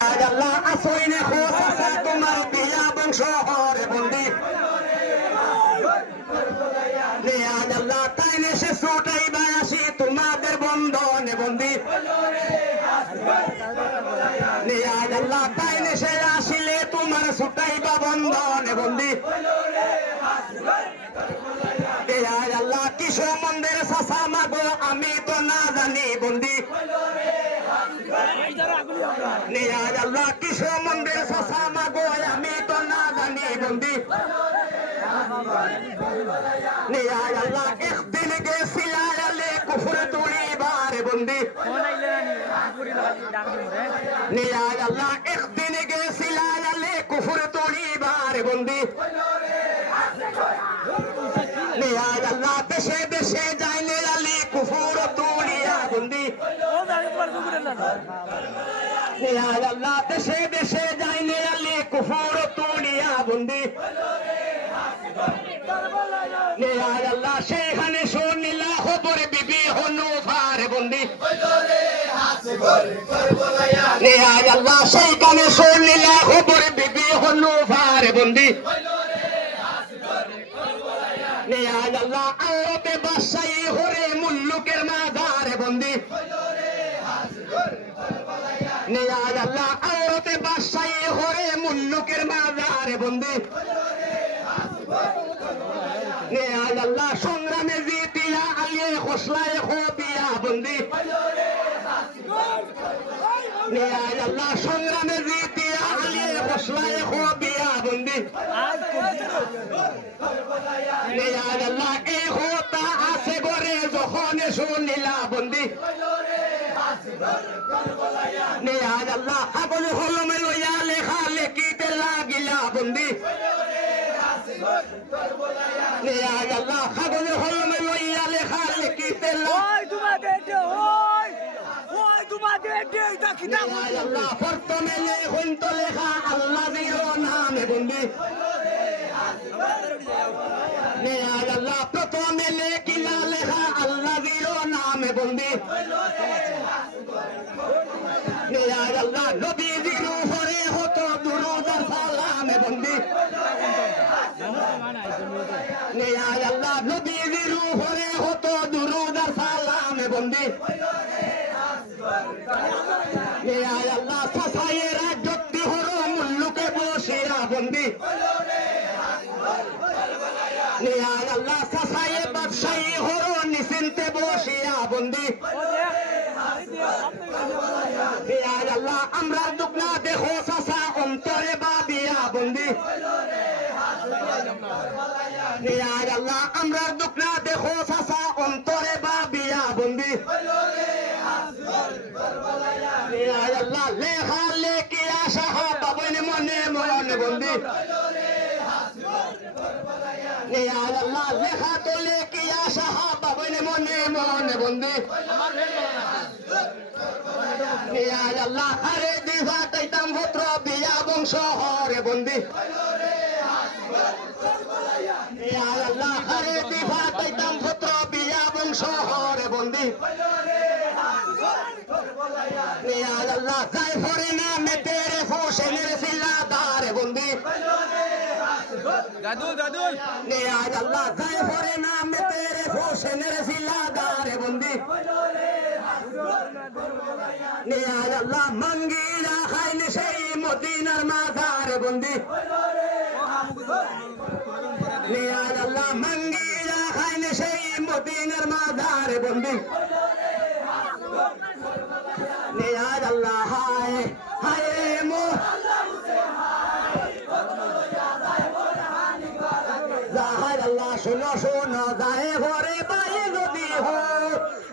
আল্লাহ আসইনে খোসা তোমার বিয়া বংশ হরে বন্দি। আল্লাহ তাইনে সে সুটাই বায়াসি তোমাদের বন্ধনে বন্দি আজ আল্লাহ তাইনে সে আসিলে তোমার সুটাই বা বন্ধনে বন্দি আজ আল্লাহ কিশোর মন্দির সাসা মাগো আমি তো না জানি বন্দি নিয়াজ আল্লাহ কিশোর মন্দির সাসা মাগো আমি তো না জানি বন্দি নিয়াজ আল্লাহ একদিন গেছিলাম আলে কুফুর তুলি বারে বন্দি নিয়াজ আল্লাহ একদিন গেছিলাম আলে কুফুর তুলি বারে বন্দি নিয়াজ আল্লাহ দেশে দেশে যাইলে আলে কুফুর তুলিয়া বন্দি নিয়াজ আল্লাহ দেশে দেশে যাইনি আলি কুফুর তুলিয়া বন্দি। আল্লাহ সেখানে শুনিলা খবর বিবি হনু ভার বন্দি আল্লাহ সেখানে শুনিলা খবর বিবি হনু ভার বন্দি। নিয়াজ আল্লাহ আওতে বাসাই হরে মুল্লুকের মাদারে বন্দি। নিয়াজ আল্লাহ সংগ্রামে জিতিয়া আলিয়ে খসলায় খবিয়া বন্দি। নিয়াজ আল্লাহ সংগ্রামে জিতিয়া আলিয়ে খসলায় খবিয়া বন্দি। নিয়াজ আল্লাহ এই হতা আছে গরে যখন শুনিলা বন্দি। নিয়াজ আল্লাহ হাবল হলমে লইয়া লেখা লেখিতে লাগিলা বন্দি। নিয়াজ আল্লাহ হাবল হলমে লইয়া লেখা লেখিতে ওই তোমাদের ওই ওই তোমাদের এটা কিতাব আল্লাহ প্রথমে লেখন্ত লেখা আল্লাহ দিও নামে বন্দি। নিয়াজ আল্লাহ প্রথমে লেখা বন্দি আল্লাহ নবী দিরু হরে হতো দুরুদার সালামে বন্দি আল্লাহ নবী দিরু হরে হতো দুরুদার সালামে বন্দি বসিয়া বন্দি। নিয়াজ আল্লাহ, আমরা দুকনা দেখো সাসা অন্তরে বাদিয়া বন্দি। নিয়াজ আল্লাহ, আমরা দুকনা দেখো সাসা অন্তরে বাবিয়া বন্দি। নিয়াজ আল্লাহ, লেখা লেকি আশা বাবনে মনে মনে বন্দি। লেখা মনে বন্দি। আল্লাহ আরে দিভা তাইতাম ভদ্র বিয়া বংশ হরে বন্দি। আল্লাহ আরে দিভা তাইতাম ভদ্র বিয়া বংশ হরে বন্দি। আল্লাহ যাই ফরে না মেতেরে হোসেনের সিল্লাদারে বন্দি। দাদুল দাদুল নিয়াজ আল্লাহ যাই ফরে না মেতেরে হোসেনের সিল্লাদারে বন্দি। আল্লাহ মঙ্গিলা খাইলে সেই মদিনার মাজারে বন্দি। আল্লাহ মঙ্গিলা খাইলে সেই মদিনার মাজারে বন্দি। আল্লাহ, হায় হায় মো। জাহাজ আল্লাহ, শোনো শোনো যায় ঘরে বাইরে যদি হো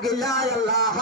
লাগিলা আল্লাহ